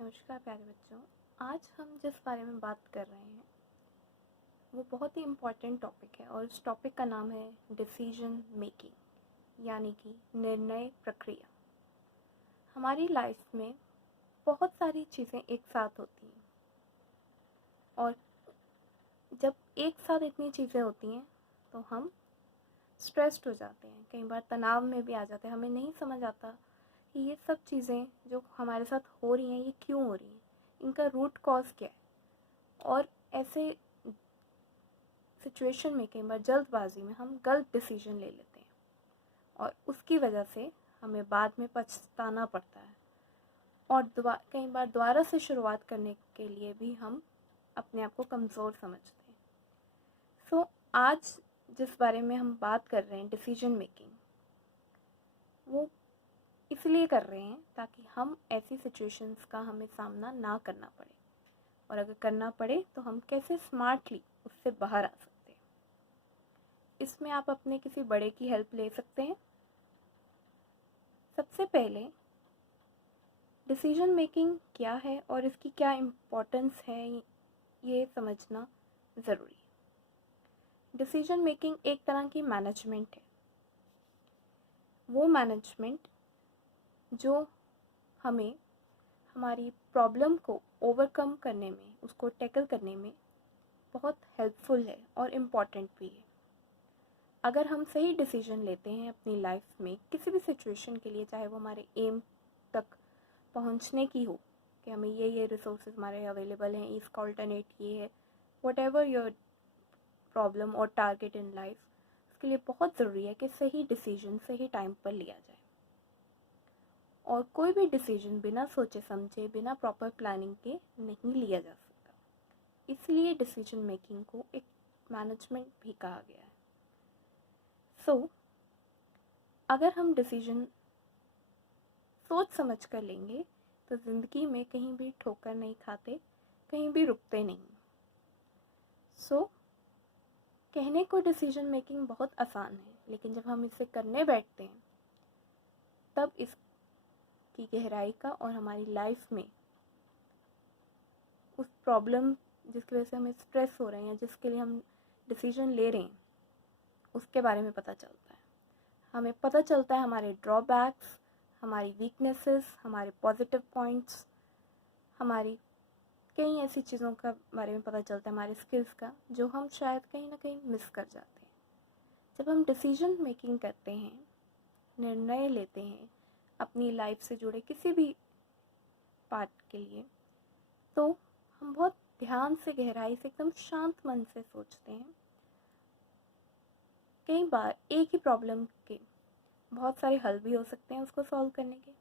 नमस्कार प्यारे बच्चों। आज हम जिस बारे में बात कर रहे हैं वो बहुत ही इम्पॉर्टेंट टॉपिक है और उस टॉपिक का नाम है डिसीजन मेकिंग, यानी कि निर्णय प्रक्रिया। हमारी लाइफ में बहुत सारी चीज़ें एक साथ होती हैं और जब एक साथ इतनी चीज़ें होती हैं तो हम स्ट्रेस्ड हो जाते हैं, कई बार तनाव में भी आ जाते हैं। हमें नहीं समझ आता कि ये सब चीज़ें जो हमारे साथ हो रही हैं ये क्यों हो रही हैं, इनका रूट कॉज क्या है। और ऐसे सिचुएशन में कई बार जल्दबाजी में हम गलत डिसीजन ले लेते हैं और उसकी वजह से हमें बाद में पछताना पड़ता है और कई बार दोबारा से शुरुआत करने के लिए भी हम अपने आप को कमज़ोर समझते हैं। सो आज जिस बारे में हम बात कर रहे हैं डिसीजन मेकिंग, वो इसलिए कर रहे हैं ताकि हम ऐसी सिचुएशंस का हमें सामना ना करना पड़े, और अगर करना पड़े तो हम कैसे स्मार्टली उससे बाहर आ सकते हैं। इसमें आप अपने किसी बड़े की हेल्प ले सकते हैं। सबसे पहले डिसीजन मेकिंग क्या है और इसकी क्या इम्पोर्टेंस है ये समझना ज़रूरी है। डिसीजन मेकिंग एक तरह की मैनेजमेंट है, वो मैनेजमेंट जो हमें हमारी प्रॉब्लम को ओवरकम करने में, उसको टैकल करने में बहुत हेल्पफुल है और इम्पॉर्टेंट भी है। अगर हम सही डिसीजन लेते हैं अपनी लाइफ में किसी भी सिचुएशन के लिए, चाहे वो हमारे एम तक पहुंचने की हो कि हमें ये रिसोर्सेज हमारे अवेलेबल हैं, इसका ऑल्टरनेट ये है, वट एवर योर प्रॉब्लम और टारगेट इन लाइफ, उसके लिए बहुत ज़रूरी है कि सही डिसीजन सही टाइम पर लिया जाए। और कोई भी डिसीजन बिना सोचे समझे, बिना प्रॉपर प्लानिंग के नहीं लिया जा सकता। इसलिए डिसीजन मेकिंग को एक मैनेजमेंट भी कहा गया है। अगर हम डिसीजन सोच समझ कर लेंगे तो ज़िंदगी में कहीं भी ठोकर नहीं खाते, कहीं भी रुकते नहीं। कहने को डिसीजन मेकिंग बहुत आसान है, लेकिन जब हम इसे करने बैठते हैं तब इसकी गहराई का और हमारी लाइफ में उस प्रॉब्लम जिसकी वजह से हमें स्ट्रेस हो रहे हैं या जिसके लिए हम डिसीजन ले रहे हैं उसके बारे में पता चलता है। हमें पता चलता है हमारे ड्रॉबैक्स, हमारी वीकनेसेस, हमारे पॉजिटिव पॉइंट्स, हमारी कई ऐसी चीज़ों का बारे में पता चलता है, हमारे स्किल्स का, जो हम शायद कहीं ना कहीं मिस कर जाते हैं। जब हम डिसीजन मेकिंग करते हैं, निर्णय लेते हैं अपनी लाइफ से जुड़े किसी भी पार्ट के लिए, तो हम बहुत ध्यान से, गहराई से, एकदम शांत मन से सोचते हैं। कई बार एक ही प्रॉब्लम के बहुत सारे हल भी हो सकते हैं उसको सॉल्व करने के,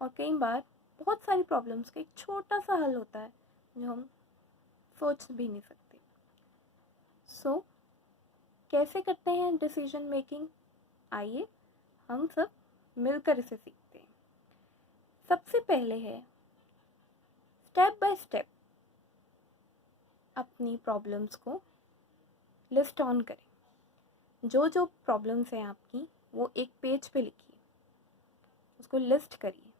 और कई बार बहुत सारी प्रॉब्लम्स का एक छोटा सा हल होता है जो हम सोच भी नहीं सकते। कैसे करते हैं डिसीजन मेकिंग? आइए हम सब मिलकर इसे सीखते हैं। सबसे पहले है स्टेप बाय स्टेप अपनी प्रॉब्लम्स को लिस्ट ऑन करें। जो जो प्रॉब्लम्स हैं आपकी वो एक पेज पे लिखिए, उसको लिस्ट करिए।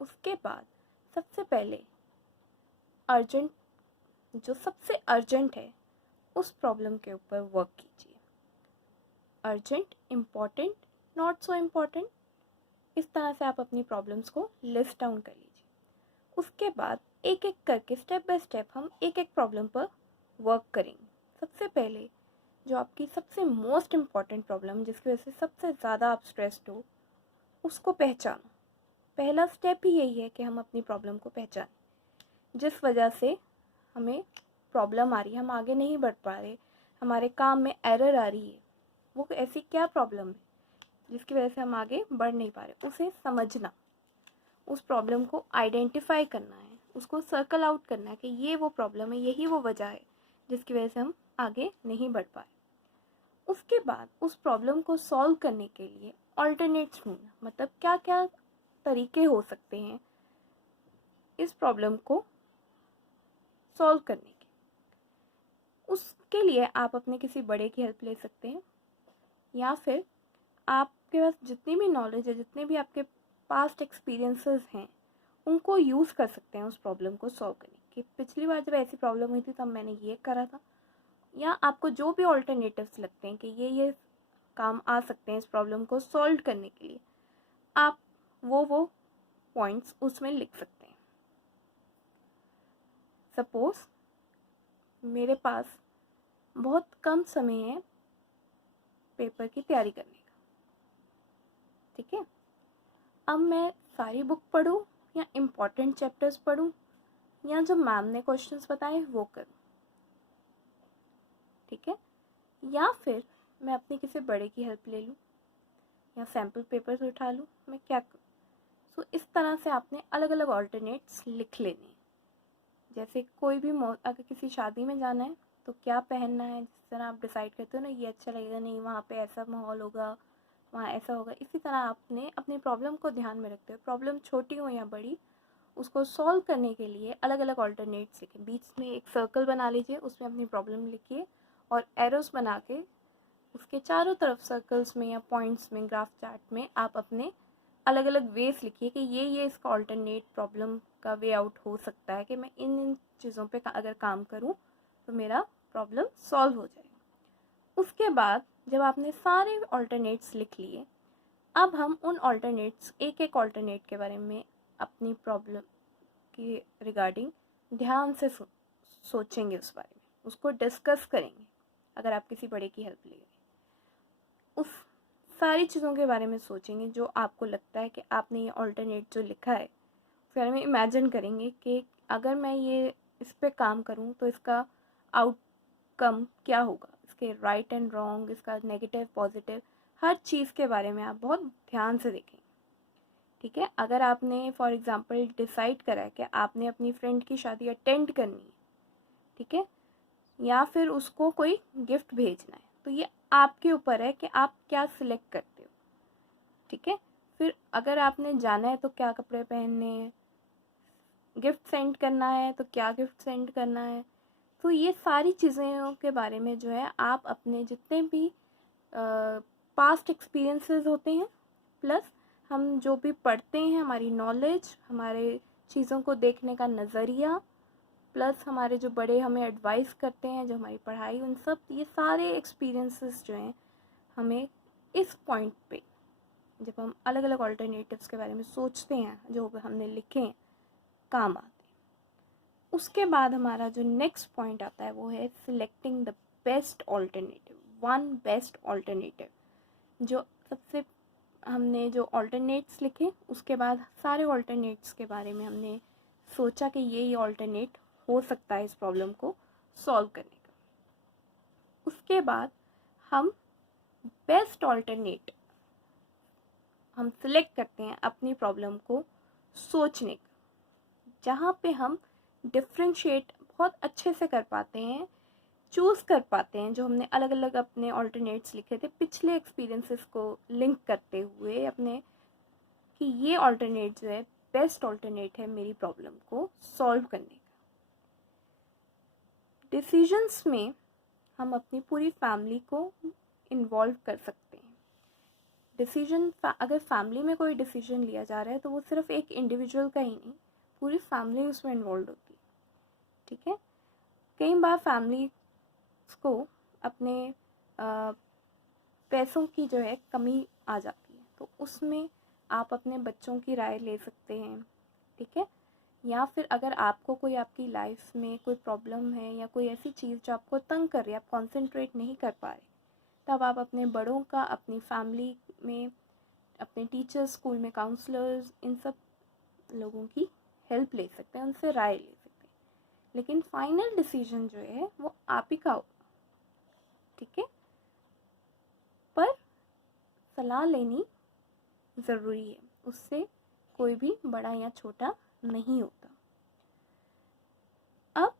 उसके बाद सबसे पहले जो सबसे अर्जेंट है उस प्रॉब्लम के ऊपर वर्क कीजिए। Urgent, important, not so important, इस तरह से आप अपनी प्रॉब्लम्स को लिस्ट डाउन कर लीजिए। उसके बाद एक एक करके, स्टेप बाय स्टेप, हम एक एक प्रॉब्लम पर वर्क करेंगे। सबसे पहले जो आपकी सबसे मोस्ट इम्पॉर्टेंट प्रॉब्लम, जिसकी वजह से सबसे ज़्यादा आप स्ट्रेस्ड हो, उसको पहचानो। पहला स्टेप ही यही है कि हम अपनी प्रॉब्लम को पहचानें, जिस वजह से हमें प्रॉब्लम आ रही है, हम आगे नहीं बढ़ पा रहे, हमारे काम में एरर आ रही है। वो ऐसी क्या प्रॉब्लम है जिसकी वजह से हम आगे बढ़ नहीं पा रहे, उसे समझना, उस प्रॉब्लम को आइडेंटिफाई करना है, उसको सर्कल आउट करना है कि ये वो प्रॉब्लम है, यही वो वजह है जिसकी वजह से हम आगे नहीं बढ़ पाए। उसके बाद उस प्रॉब्लम को सॉल्व करने के लिए ऑल्टरनेट्स ढूंढना, मतलब क्या क्या तरीके हो सकते हैं इस प्रॉब्लम को सॉल्व करने के। उसके लिए आप अपने किसी बड़े की हेल्प ले सकते हैं, या फिर आपके पास जितनी भी नॉलेज है, जितने भी आपके पास्ट एक्सपीरियंसेस हैं उनको यूज़ कर सकते हैं उस प्रॉब्लम को सॉल्व करने की। पिछली बार जब ऐसी प्रॉब्लम हुई थी तब मैंने ये करा था, या आपको जो भी ऑल्टरनेटिव्स लगते हैं कि ये काम आ सकते हैं इस प्रॉब्लम को सॉल्व करने के लिए, आप वो पॉइंट्स उसमें लिख सकते हैं। सपोज़ मेरे पास बहुत कम समय है पेपर की तैयारी करने का, ठीक है। अब मैं सारी बुक पढूं या इम्पॉर्टेंट चैप्टर्स पढूं या जो मैम ने क्वेश्चंस बताए वो करूं, ठीक है। या फिर मैं अपनी किसी बड़े की हेल्प ले लूं या सैम्पल पेपर्स उठा लूं, मैं क्या करूं। सो इस तरह से आपने अलग अलग ऑल्टरनेट्स लिख लेने हैं। जैसे कोई भी अगर किसी शादी में जाना है तो क्या पहनना है, जिस तरह आप डिसाइड करते हो ना ये अच्छा लगेगा, नहीं वहाँ पे ऐसा माहौल होगा, वहाँ ऐसा होगा। इसी तरह आपने अपनी प्रॉब्लम को ध्यान में रखते हुए, प्रॉब्लम छोटी हो या बड़ी, उसको सॉल्व करने के लिए अलग अलग ऑल्टरनेट्स लिखें। बीच में एक सर्कल बना लीजिए, उसमें अपनी प्रॉब्लम लिखिए और एरोस बना के उसके चारों तरफ सर्कल्स में या पॉइंट्स में, ग्राफ चार्ट में आप अपने अलग अलग वेज लिखिए कि ये इसका ऑल्टरनेट प्रॉब्लम का वे आउट हो सकता है कि मैं इन चीज़ों पे अगर काम करूँ तो मेरा प्रॉब्लम सॉल्व हो जाएगा। उसके बाद जब आपने सारे ऑल्टरनेट्स लिख लिए, अब हम उन ऑल्टरनेट्स, एक एक ऑल्टरनेट के बारे में अपनी प्रॉब्लम के रिगार्डिंग ध्यान से सोचेंगे, उस बारे में उसको डिस्कस करेंगे। अगर आप किसी बड़े की हेल्प लेंगे, उस सारी चीज़ों के बारे में सोचेंगे जो आपको लगता है कि आपने ये ऑल्टरनेट जो लिखा है उसके बारे में इमेजिन करेंगे कि अगर मैं ये इस पे काम करूँ तो इसका आउटकम क्या होगा, इसके राइट एंड रॉन्ग, इसका नेगेटिव पॉजिटिव, हर चीज़ के बारे में आप बहुत ध्यान से देखें, ठीक है। अगर आपने फॉर एग्ज़ाम्पल डिसाइड करा है कि आपने अपनी फ्रेंड की शादी अटेंड करनी है, ठीक है, या फिर उसको कोई गिफ्ट भेजना है, तो ये आपके ऊपर है कि आप क्या सिलेक्ट करते हो, ठीक है। फिर अगर आपने जाना है तो क्या कपड़े पहनने हैं, गिफ्ट सेंड करना है तो क्या गिफ्ट सेंड करना है। तो ये सारी चीज़ों के बारे में जो है आप अपने जितने भी पास्ट एक्सपीरियंसेस होते हैं, प्लस हम जो भी पढ़ते हैं, हमारी नॉलेज, हमारे चीज़ों को देखने का नज़रिया, प्लस हमारे जो बड़े हमें एडवाइस करते हैं, जो हमारी पढ़ाई, उन सब, ये सारे एक्सपीरियंसेस जो हैं हमें इस पॉइंट पे, जब हम अलग अलग ऑल्टरनेटिव्स के बारे में सोचते हैं जो हमने लिखे हैं, काम आते हैं। उसके बाद हमारा जो नेक्स्ट पॉइंट आता है वो है selecting the best alternative, one best alternative. जो सबसे हमने जो ऑल्टरनेट्स लिखे, उसके बाद सारे ऑल्टरनेट्स के बारे में हमने सोचा कि ये ऑल्टरनेट हो सकता है इस प्रॉब्लम को सॉल्व करने का। उसके बाद हम बेस्ट ऑल्टरनेट हम सिलेक्ट करते हैं अपनी प्रॉब्लम को सोचने का, जहाँ पे हम डिफ्रेंशिएट बहुत अच्छे से कर पाते हैं, चूज़ कर पाते हैं, जो हमने अलग अलग अपने ऑल्टरनेट्स लिखे थे पिछले एक्सपीरियंसेस को लिंक करते हुए अपने, कि ये ऑल्टरनेट जो है बेस्ट ऑल्टरनेट है मेरी प्रॉब्लम को सॉल्व करने का। डिसीजंस में हम अपनी पूरी फैमिली को इन्वॉल्व कर सकते हैं। डिसीजन अगर फैमिली में कोई डिसीजन लिया जा रहा है तो वो सिर्फ एक इंडिविजुअल का ही नहीं, पूरी फैमिली उसमें इन्वॉल्व होती है, ठीक है। कई बार फैमिली को अपने पैसों की जो है कमी आ जाती है, तो उसमें आप अपने बच्चों की राय ले सकते हैं, ठीक है। या फिर अगर आपको कोई आपकी लाइफ में कोई प्रॉब्लम है या कोई ऐसी चीज़ जो आपको तंग कर रही है, आप कॉन्सेंट्रेट नहीं कर पा रहे, तब आप अपने बड़ों का, अपनी फैमिली में, अपने टीचर्स, स्कूल में काउंसलर्स, इन सब लोगों की हेल्प ले सकते हैं, उनसे राय ले सकते हैं। लेकिन फाइनल डिसीजन जो है वो आप ही का होगा, ठीक है। पर सलाह लेनी ज़रूरी है, उससे कोई भी बड़ा या छोटा नहीं होता। अब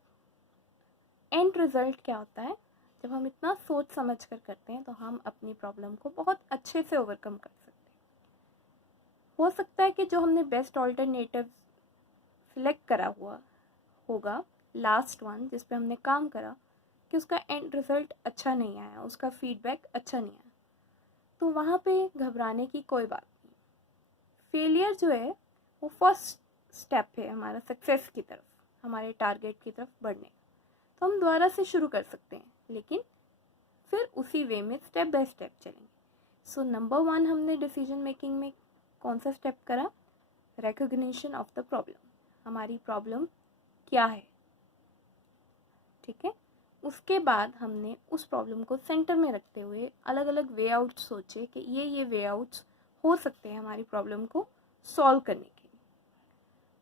एंड रिज़ल्ट क्या होता है, जब हम इतना सोच समझ कर करते हैं तो हम अपनी प्रॉब्लम को बहुत अच्छे से ओवरकम कर सकते हैं। हो सकता है कि जो हमने बेस्ट ऑल्टरनेटिव सिलेक्ट करा हुआ होगा, लास्ट वन जिस पे हमने काम करा, कि उसका एंड रिज़ल्ट अच्छा नहीं आया, उसका फीडबैक अच्छा नहीं आया, तो वहाँ पे घबराने की कोई बात नहीं। फेलियर जो है वो फर्स्ट स्टेप है हमारा सक्सेस की तरफ, हमारे टारगेट की तरफ बढ़ने। तो हम दोबारा से शुरू कर सकते हैं, लेकिन फिर उसी वे में स्टेप बाय स्टेप चलेंगे। सो नंबर 1 हमने डिसीजन मेकिंग में कौन सा स्टेप करा? Recognition of the problem. हमारी प्रॉब्लम क्या है, ठीक है। उसके बाद हमने उस प्रॉब्लम को सेंटर में रखते हुए अलग अलग वे आउट सोचे कि ये वे आउट्स हो सकते हैं हमारी प्रॉब्लम को सॉल्व करने के लिए।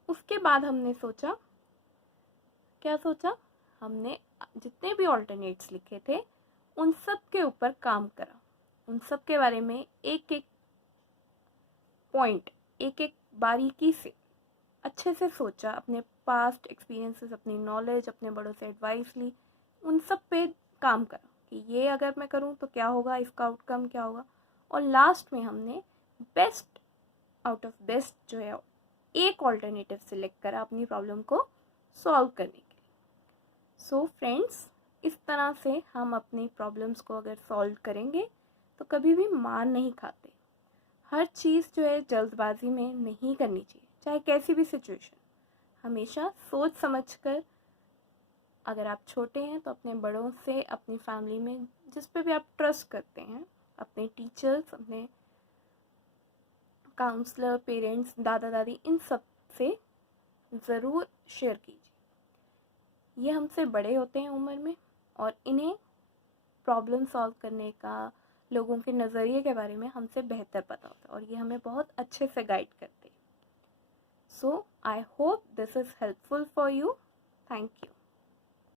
उसके बाद हमने सोचा, क्या सोचा? हमने जितने भी ऑल्टरनेट्स लिखे थे उन सब के ऊपर काम करा, उन सब के बारे में एक एक पॉइंट, एक एक बारीकी से अच्छे से सोचा, अपने पास्ट एक्सपीरियंसेस, अपनी नॉलेज, अपने बड़ों से एडवाइस ली, उन सब पे काम करा कि ये अगर मैं करूँ तो क्या होगा, इसका आउटकम क्या होगा। और लास्ट में हमने बेस्ट आउट ऑफ बेस्ट जो है एक ऑल्टरनेटिव सिलेक्ट करा अपनी प्रॉब्लम को सॉल्व करने के लिए। सो फ्रेंड्स, इस तरह से हम अपनी प्रॉब्लम्स को अगर सॉल्व करेंगे तो कभी भी मार नहीं खाते। हर चीज़ जो है जल्दबाजी में नहीं करनी चाहिए, चाहे कैसी भी सिचुएशन। हमेशा सोच समझ कर, अगर आप छोटे हैं तो अपने बड़ों से, अपनी फैमिली में जिस पे भी आप ट्रस्ट करते हैं, अपने टीचर्स, अपने काउंसलर, पेरेंट्स, दादा दादी, इन सब से ज़रूर शेयर कीजिए। ये हमसे बड़े होते हैं उम्र में और इन्हें प्रॉब्लम सॉल्व करने का, लोगों के नज़रिए के बारे में हमसे बेहतर पता होता है और ये हमें बहुत अच्छे से गाइड करते हैं। So I hope this is helpful for you. Thank you.